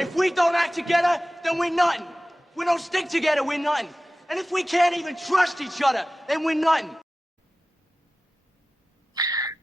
If we don't act together, then we're nothing. If we don't stick together, we're nothing. And if we can't even trust each other, then we're nothing.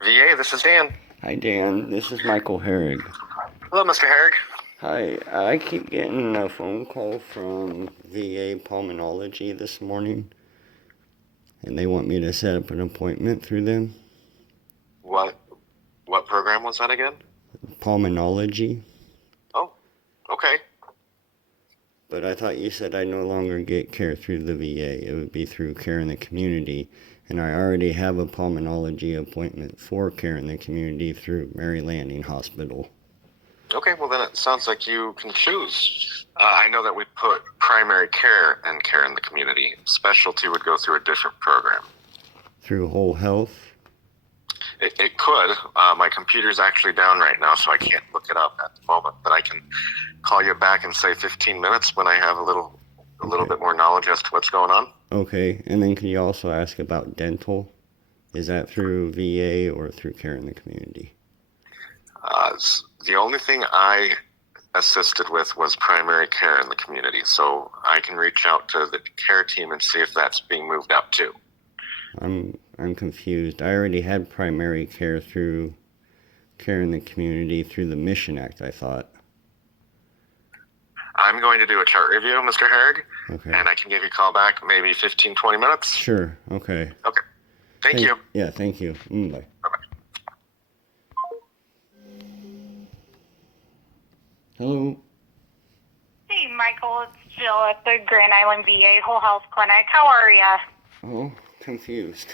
VA, this is Dan. Hi, Dan. This is Michael Herrig. Hello, Mr. Herrig. Hi. I keep getting a phone call from VA Pulmonology this morning, and they want me to set up an appointment through them. What program was that again? Pulmonology. Oh, okay. But I thought you said I no longer get care through the VA. It would be through care in the community. And I already have a pulmonology appointment for care in the community through Mary Landing Hospital. Okay, well then it sounds like you can choose. I know that we put primary care and care in the community. Specialty would go through a different program. Through Whole Health? It could. My computer's actually down right now, so I can't look it up at the moment. But I can call you back in, say, 15 minutes when I have a little bit more knowledge as to what's going on. Okay, and then can you also ask about dental? Is that through VA or through care in the community? The only thing I assisted with was primary care in the community, so I can reach out to the care team and see if that's being moved up too. I'm confused. I already had primary care through care in the community through the Mission Act, I thought. I'm going to do a chart review, Mr. Herrig, Okay. and I can give you a call back maybe 15, 20 minutes. Sure, okay. Okay. Thank you. Yeah, thank you. Bye. Bye-bye. Hello. Hey, Michael, it's Jill at the Grand Island VA Whole Health Clinic. How are ya? Oh, confused.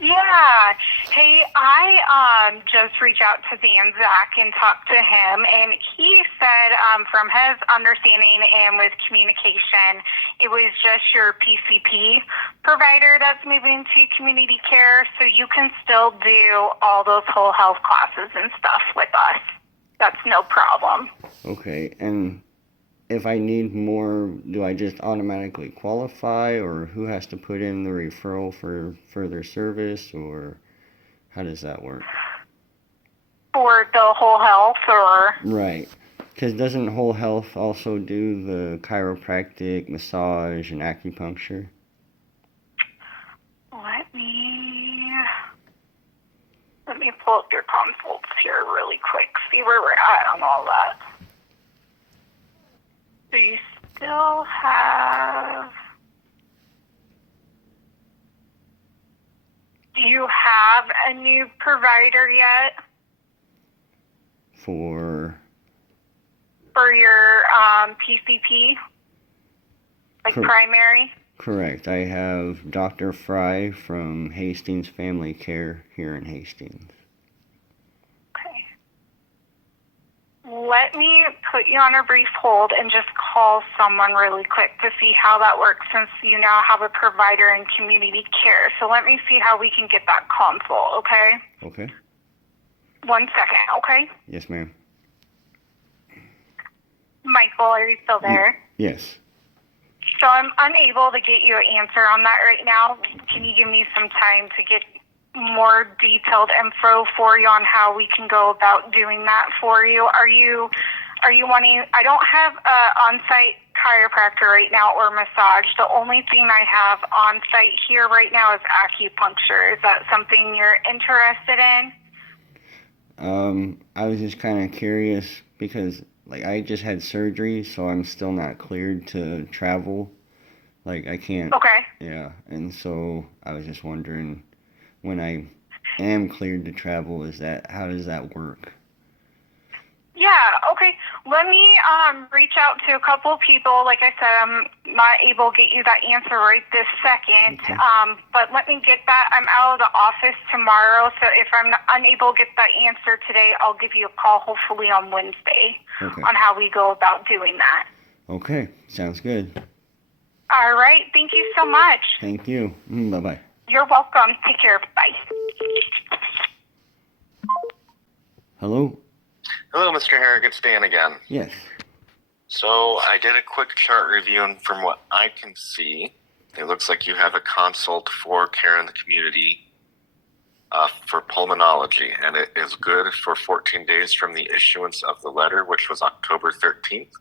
Yeah. Hey, I just reached out to Dan Zach and talked to him, and he said from his understanding and with communication, it was just your PCP provider that's moving to community care, so you can still do all those whole health classes and stuff with us. That's no problem. Okay, and if I need more, do I just automatically qualify, or who has to put in the referral for further service, or how does that work? For the whole health, or? Right, because doesn't Whole Health also do the chiropractic, massage, and acupuncture? Let me pull up your consults here really quick, see where we're at on all that. So you still have... Do you have a new provider yet? For your PCP? Like primary? Correct. I have Dr. Fry from Hastings Family Care here in Hastings. Okay. Let me put you on a brief hold and just call someone really quick to see how that works, since you now have a provider in community care. So let me see how we can get that consult, okay? Okay. 1 second, okay? Yes, ma'am. Michael, are you still there? Yes. So I'm unable to get you an answer on that right now. Can you give me some time to get more detailed info for you on how we can go about doing that for you? Are you wanting... I don't have an on-site chiropractor right now or massage. The only thing I have on-site here right now is acupuncture. Is that something you're interested in? I was just kind of curious because, like, I just had surgery, so I'm still not cleared to travel. Like, I can't. Okay. Yeah, and so I was just wondering, when I am cleared to travel, how does that work? Yeah, okay. Let me reach out to a couple of people. Like I said, I'm not able to get you that answer right this second. Okay. But let me get that. I'm out of the office tomorrow, so if I'm unable to get that answer today, I'll give you a call hopefully on Wednesday on how we go about doing that. Okay, sounds good. All right. Thank you so much. Thank you. Bye-bye. You're welcome. Take care. Bye. Hello? Hello, Mr. Herrig. It's Dan again. Yes. So I did a quick chart review, and from what I can see, it looks like you have a consult for care in the community for pulmonology, and it is good for 14 days from the issuance of the letter, which was October 13th.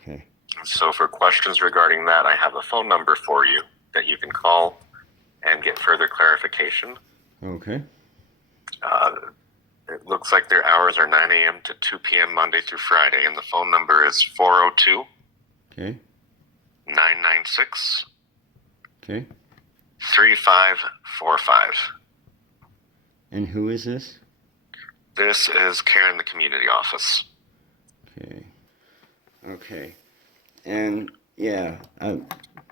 Okay. So for questions regarding that, I have a phone number for you that you can call and get further clarification. Okay. It looks like their hours are 9 a.m. to 2 p.m. Monday through Friday, and the phone number is 402 Okay. 996 Okay. 3545. And who is this? This is Karen, the community office. Okay. Okay. And yeah,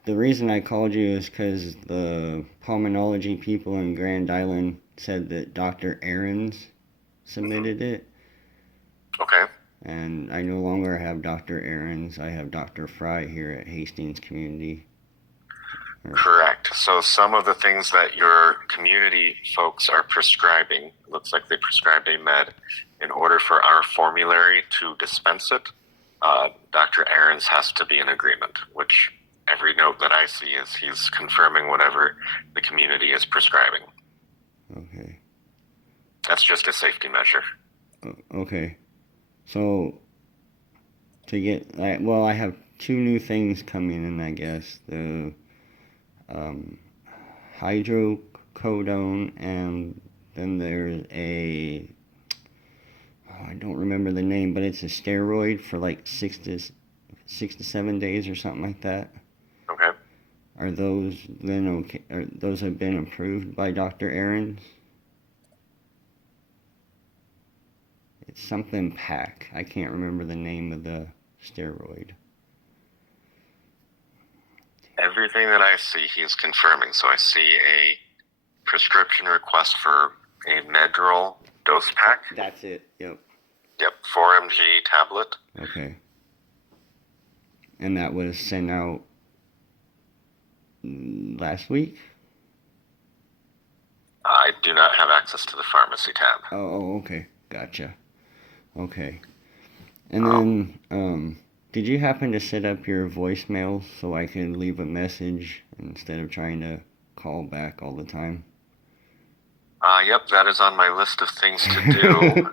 the reason I called you is because the pulmonology people in Grand Island said that Dr. Ahrens submitted it. Okay. And I no longer have Dr. Ahrens. I have Dr. Fry here at Hastings Community. Correct. So some of the things that your community folks are prescribing, looks like they prescribed a med. In order for our formulary to dispense it, Dr. Ahrens has to be in agreement, which every note that I see is he's confirming whatever the community is prescribing. Okay. That's just a safety measure. Okay. So, to get, well, I have two new things coming in, I guess. The hydrocodone, and then there's a, I don't remember the name, but it's a steroid for like 6 to 7 days or something like that. Okay. Are those then okay? Those have been approved by Dr. Ahrens? It's something PAC. I can't remember the name of the steroid. Everything that I see, he's confirming. So I see a prescription request for a Medrol dose pack. That's it. Yep. Yep, 4 mg tablet. Okay. And that was sent out last week? I do not have access to the pharmacy tab. Oh, okay. Gotcha. Okay. And then, did you happen to set up your voicemail so I could leave a message instead of trying to call back all the time? Yep, that is on my list of things to do.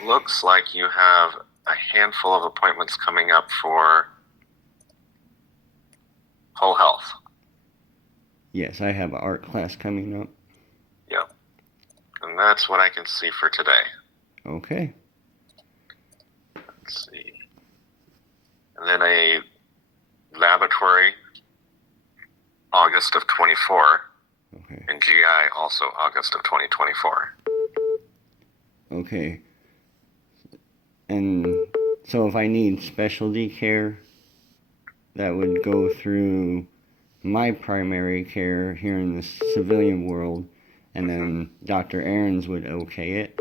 It looks like you have a handful of appointments coming up for whole health. Yes, I have an art class coming up. Yep. And that's what I can see for today. Okay. Let's see. And then a laboratory, August of 24. Okay. And GI also August of 2024. Okay. And so if I need specialty care, that would go through my primary care here in the civilian world, and then Dr. Ahrens would okay it?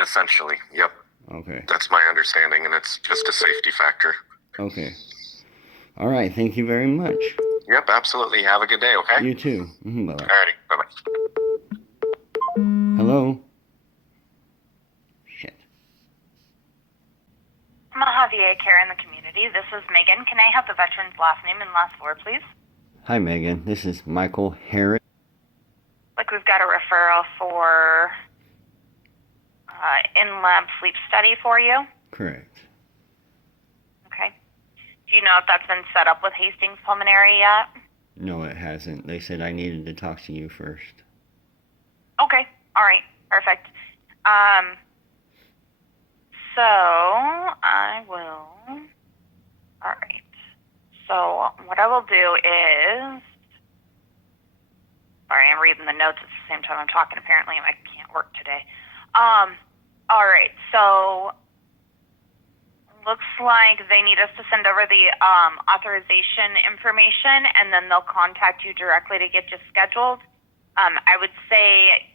Essentially, yep. Okay. That's my understanding, and it's just a safety factor. Okay. All right. Thank you very much. Yep, absolutely. Have a good day, okay? You too. Bye-bye. Alrighty, bye-bye. Hello? Shit. Mojave Care in the community. This is Megan. Can I have the veteran's last name and last four, please? Hi, Megan. This is Michael Harris. Like we've got a referral for in-lab sleep study for you. Correct. Okay. Do you know if that's been set up with Hastings Pulmonary yet? No, it hasn't. They said I needed to talk to you first. Okay. All right. Perfect. So I will. All right. So what I will do is. Sorry, I'm reading the notes at the same time I'm talking. Apparently, I can't work today. All right. So looks like they need us to send over the authorization information, and then they'll contact you directly to get you scheduled. I would say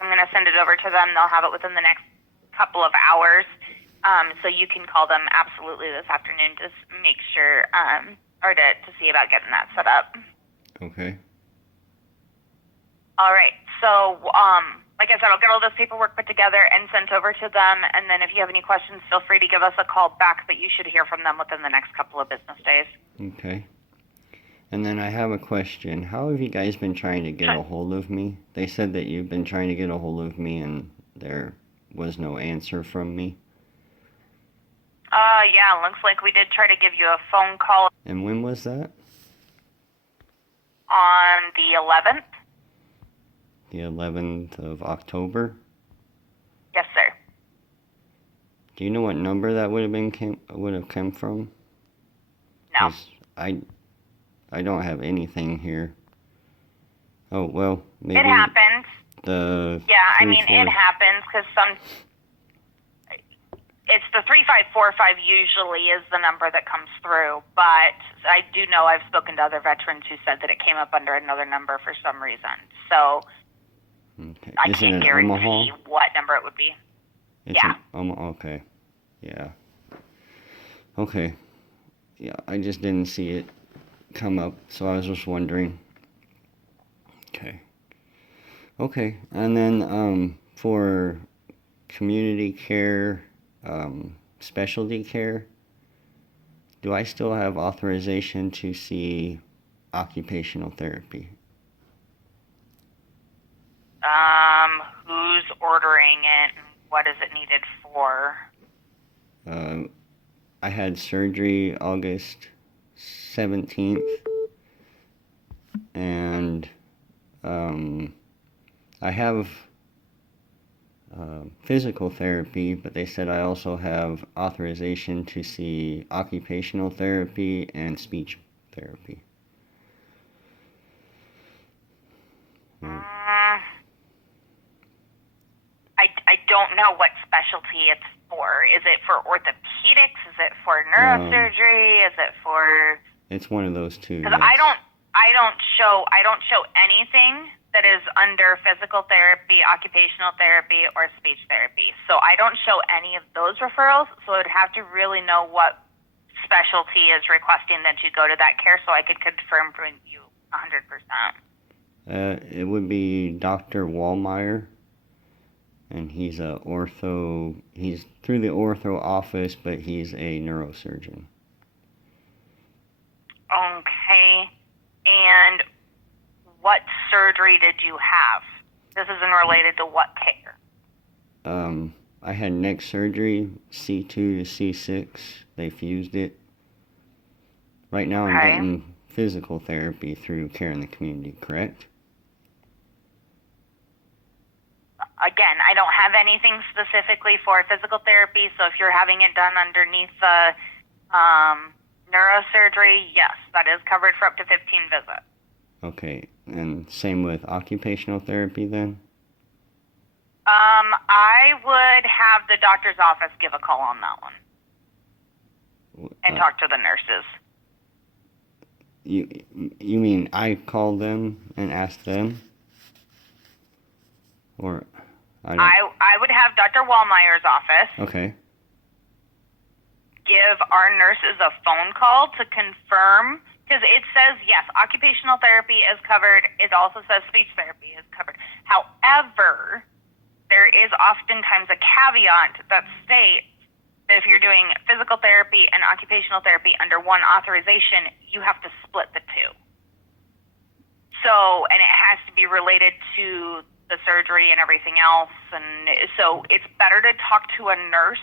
I'm going to send it over to them. They'll have it within the next couple of hours. So you can call them absolutely this afternoon to make sure, or to see about getting that set up. Okay. All right. So, like I said, I'll get all this paperwork put together and sent over to them. And then if you have any questions, feel free to give us a call back, but you should hear from them within the next couple of business days. Okay. And then I have a question. How have you guys been trying to get a hold of me? They said that you've been trying to get a hold of me and there was no answer from me. Yeah, looks like we did try to give you a phone call And when was that? on the 11th. The 11th of October? Yes, sir. Do you know what number that would have come from? No. 'Cause I don't have anything here. Oh, well, maybe It happens. Yeah, I mean, it 34 happens because it's the 3545 usually is the number that comes through, but I do know I've spoken to other veterans who said that it came up under another number for some reason. So Okay. I Is it can't in guarantee Omaha? what number it would be. It's Yeah. in Omaha. Okay. Yeah. Okay. Yeah, I just didn't see it come up, so I was just wondering. Okay. Okay. And then for community care, specialty care, do I still have authorization to see occupational therapy? Who's ordering it and what is it needed for? I had surgery August 17th, and I have physical therapy, but they said I also have authorization to see occupational therapy and speech therapy. I don't know what specialty it's for. Is it for orthopedics? Is it for neurosurgery? Is it for? It's one of those two. Because Yes. I don't show anything that is under physical therapy, occupational therapy, or speech therapy. So I don't show any of those referrals. So I'd have to really know what specialty is requesting that you go to that care, so I could confirm for you 100%. It would be Dr. Wallmeyer, and he's a ortho. He's through the ortho office, but he's a neurosurgeon. Okay. And what surgery did you have? This isn't related to what care. I had neck surgery, C2 to C6. They fused it. Right now I'm getting physical therapy through Care in the Community, correct? Again, I don't have anything specifically for physical therapy, so if you're having it done underneath the neurosurgery, yes, that is covered for up to 15 visits. Okay, and same with occupational therapy then? I would have the doctor's office give a call on that one and talk to the nurses. You mean I call them and ask them? Or I would have Dr. Wallmeyer's office Okay. give our nurses a phone call to confirm, because it says, yes, occupational therapy is covered. It also says speech therapy is covered. However, there is oftentimes a caveat that states that if you're doing physical therapy and occupational therapy under one authorization, you have to split the two. So, and it has to be related to the surgery and everything else. And so it's better to talk to a nurse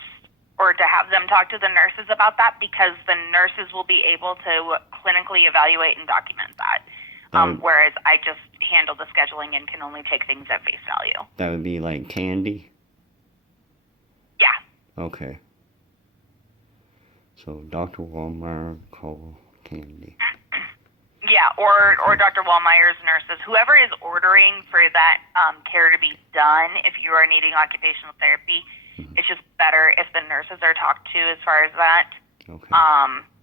or to have them talk to the nurses about that, because the nurses will be able to clinically evaluate and document that. Whereas I just handle the scheduling and can only take things at face value. That would be like Candy? Yeah. Okay. So Dr. Wallmeyer, call Candy. Yeah, or Dr. Wallmeyer's nurses, whoever is ordering for that care to be done, if you are needing occupational therapy, it's just better if the nurses are talked to as far as that. Okay.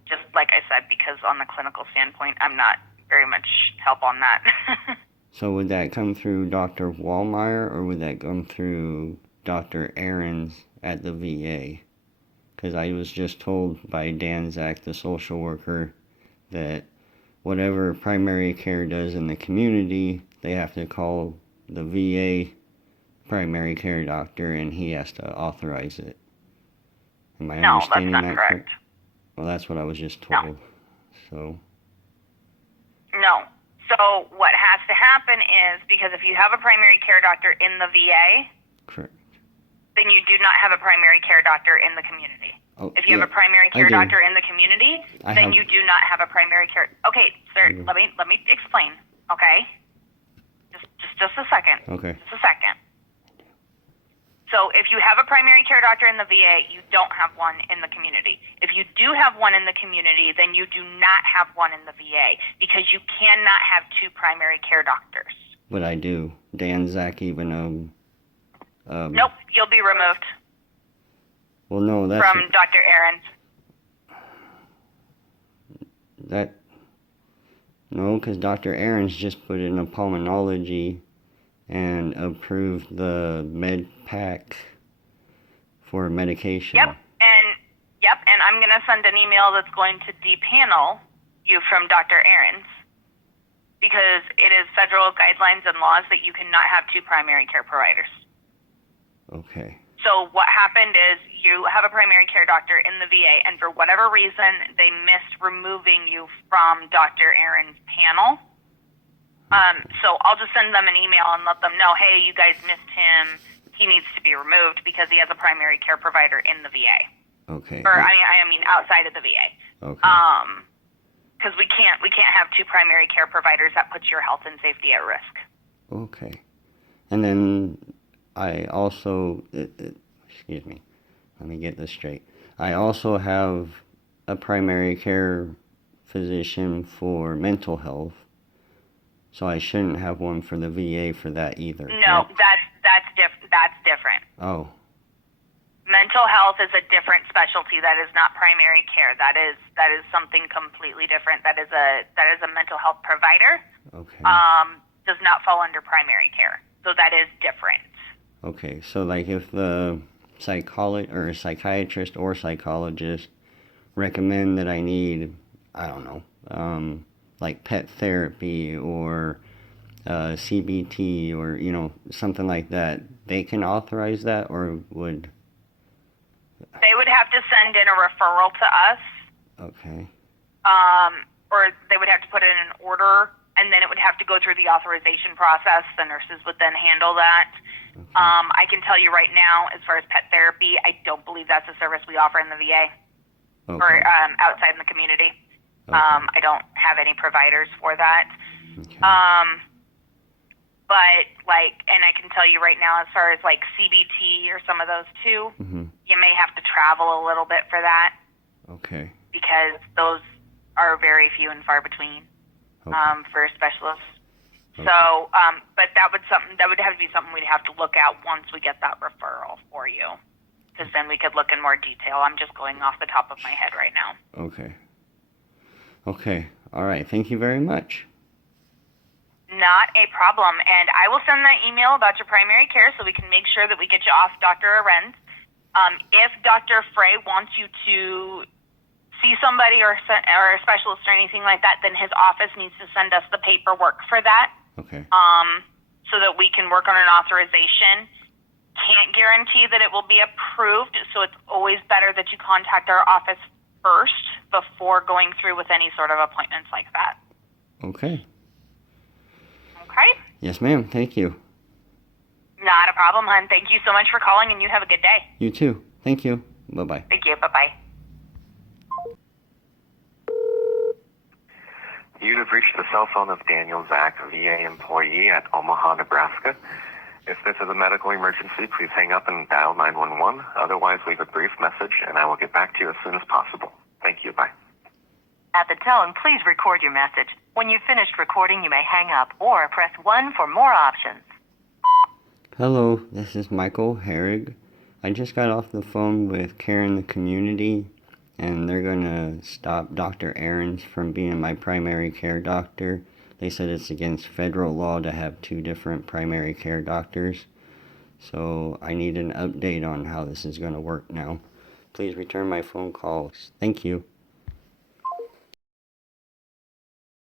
Just like I said, because on the clinical standpoint, I'm not very much help on that. So would that come through Dr. Wallmeyer, or would that come through Dr. Aarons at the VA? Because I was just told by Dan Zach, the social worker, that whatever primary care does in the community, they have to call the VA primary care doctor, and he has to authorize it. Am I understanding that's not that correct. Well, that's what I was just told. No. So, No. So what has to happen is, because if you have a primary care doctor in the VA, Correct. then you do not have a primary care doctor in the community. Oh, If you yeah, have a primary care I do. doctor in the community, then you do not have a primary care. Okay, sir, let me explain. Okay, just a second. Okay. Just a second. So if you have a primary care doctor in the VA, you don't have one in the community. If you do have one in the community, then you do not have one in the VA, because you cannot have two primary care doctors. But I do. Dan, Zach, even Nope, you'll be removed well, no, that's from Dr. Aaron's. No, because Dr. Aaron's just put in a pulmonology and approved the med pack for medication. Yep, and I'm going to send an email that's going to depanel you from Dr. Aaron's, because it is federal guidelines and laws that you cannot have two primary care providers. Okay. So what happened is, you have a primary care doctor in the VA, and for whatever reason, they missed removing you from Dr. Aaron's panel. So I'll just send them an email and let them know, hey, you guys missed him. He needs to be removed because he has a primary care provider in the VA. Okay. Or I mean outside of the VA. Okay. Because we can't have two primary care providers. That puts your health and safety at risk. Okay. And then I also, excuse me, let me get this straight. I also have a primary care physician for mental health, so I shouldn't have one for the VA for that either. No, correct? that's different. Oh. Mental health is a different specialty. That is not primary care. That is something completely different. That is a mental health provider. Okay. Does not fall under primary care. So that is different. Okay, so like if the psychiatrist or psychologist recommend that I need, I don't know, like pet therapy or CBT or, you know, something like that, they can authorize that, or would... They would have to send in a referral to us. Okay. Or they would have to put in an order, and then it would have to go through the authorization process. The nurses would then handle that. Okay. I can tell you right now, as far as pet therapy, I don't believe that's a service we offer in the VA Okay. or outside in the community. Okay. I don't have any providers for that. Okay. But and I can tell you right now, as far as like CBT or some of those too, you may have to travel a little bit for that. Okay. Because those are very few and far between for specialists. Okay. So, but that would have to be something we'd have to look at once we get that referral for you, because then we could look in more detail. I'm just going off the top of my head right now. Okay. Okay. All right. Thank you very much. Not a problem. And I will send that email about your primary care so we can make sure that we get you off Dr. Arendt. If Dr. Frey wants you to see somebody or a specialist or anything like that, then his office needs to send us the paperwork for that. Okay. So that we can work on an authorization. Can't guarantee that it will be approved, so it's always better that you contact our office first before going through with any sort of appointments like that. Okay. Okay? Yes, ma'am. Thank you. Not a problem, hon. Thank you so much for calling, and you have a good day. You too. Thank you. Bye-bye. Thank you. Bye-bye. You have reached the cell phone of Daniel Zach, a VA employee at Omaha, Nebraska. If this is a medical emergency, please hang up and dial 911. Otherwise, leave a brief message, and I will get back to you as soon as possible. Thank you. Bye. At the tone, please record your message. When you've finished recording, you may hang up or press 1 for more options. Hello, this is Michael Herrig. I just got off the phone with Care in the Community, and they're going to stop Dr. Ahrens from being my primary care doctor. They said it's against federal law to have two different primary care doctors. So I need an update on how this is going to work now. Please return my phone calls. Thank you.